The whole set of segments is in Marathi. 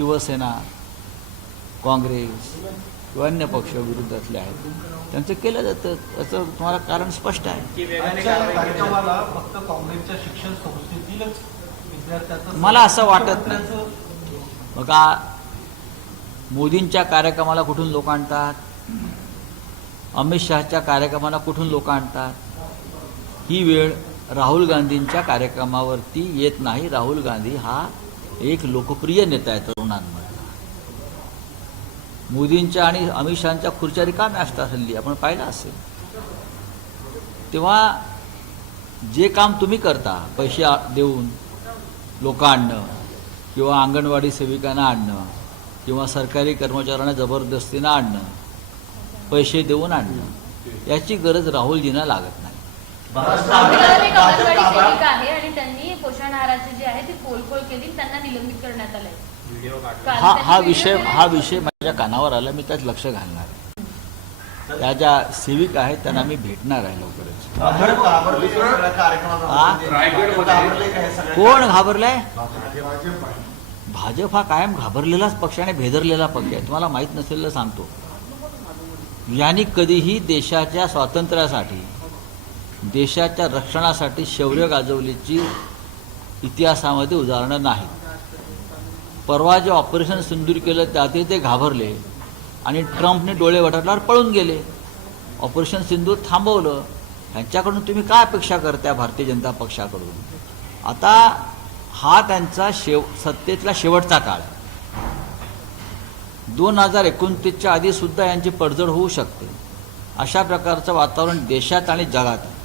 शिवसेना, काँग्रेस किंवा अन्य पक्ष विरोधातले आहेत त्यांचं केलं जातं, याचं तुम्हाला कारण स्पष्ट आहे. फक्त काँग्रेसच्या शिक्षण संस्थेतीलच विद्यार्थ्यांचं मला असं वाटत नाही. बघा, मोदींच्या कार्यक्रमाला कुठून लोक आणतात, अमित शहाच्या कार्यक्रमाला कुठून लोक आणतात. ही वेळ राहुल गांधींच्या कार्यक्रमावरती येत नाही. राहुल गांधी हा एक लोकप्रिय नेता आहे तरुणांमधला. मोदींच्या आणि अमित शहाच्या खुर्च्या रिकाम्या असतात हल्ली, आपण पाहिलं असेल. तेव्हा जे काम तुम्ही करता, पैसे देऊन लोक आणणं किंवा अंगणवाडी सेविकांना आणणं किंवा सरकारी कर्मचाऱ्यांना जबरदस्तीनं आणणं, पैसे देऊन आणणं, याची गरज राहुलजींना लागत नाही. अंगणवाडी सेविका आहे आणि त्यांनी पोषण आहाराची जी आहे ती पोलखोल केली, त्यांना निलंबित करण्यात आलंय. हा विषय माझ्या कानावर आला, मी त्यात लक्ष घालणार आहे. त्या ज्या सेविका आहेत त्यांना मी भेटणार आहे लवकरच. कोण घाबरलाय? भाजप हा कायम घाबरलेलाच पक्ष आणि भेदरलेला पक्ष आहे. तुम्हाला माहीत नसेल तर सांगतो. यांनी कधीही देशाच्या स्वातंत्र्यासाठी, देशाच्या रक्षणासाठी शौर्य गाजवल्याची इतिहासामध्ये उदाहरणं नाही. परवा जे ऑपरेशन सिंदूर केलं त्यातही ते घाबरले आणि ट्रम्पने डोळे वटारल्यावर पळून गेले. ऑपरेशन सिंदूर थांबवलं. ह्यांच्याकडून तुम्ही काय अपेक्षा करता भारतीय जनता पक्षाकडून? आता हा त्यांचा सत्तेतला शेवटचा काळ. 2029च्या आधीसुद्धा यांची पडझड होऊ शकते. अशा प्रकारचं वातावरण देशात आणि जगात आहे.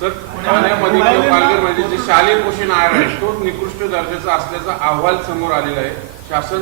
सर, पालघरमध्ये जे शालेय पोषण आहार आहे तो निकृष्ट दर्जाचा असल्याचा अहवाल समोर आलेला आहे. शासन